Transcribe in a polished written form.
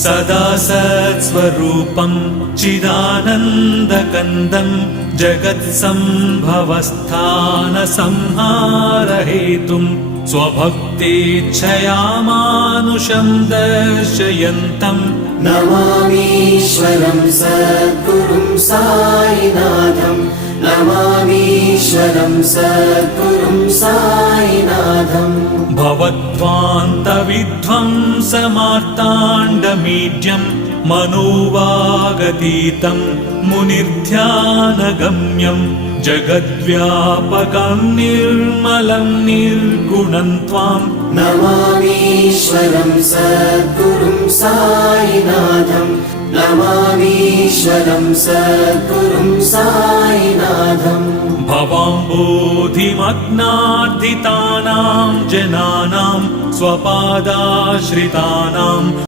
सदा सत्स्वरूपं चिदानन्दकन्दं जगत्सम्भवस्थानसंहारहेतुं स्वभक्तेच्छया मानुषं दर्शयन्तं नमामीश्वरं सद्गुरुं साईनाथं नमामीश्वरं सद्गुरुं साईनाथं भवद्वान्तविध्वंसमार्ताण्डमीड्यं मनोवागतीतं मुनिर्ध्यानगम्यं जगद्व्यापकं निर्मलं निर्गुणं त्वां नमामीश्वरं सद्गुरुं साईनाथं नमामीश्वरं सद्गुरुं साईनाथं भवाम्बोधिमग्नार्दितानां जनानां स्वपादाश्रितानां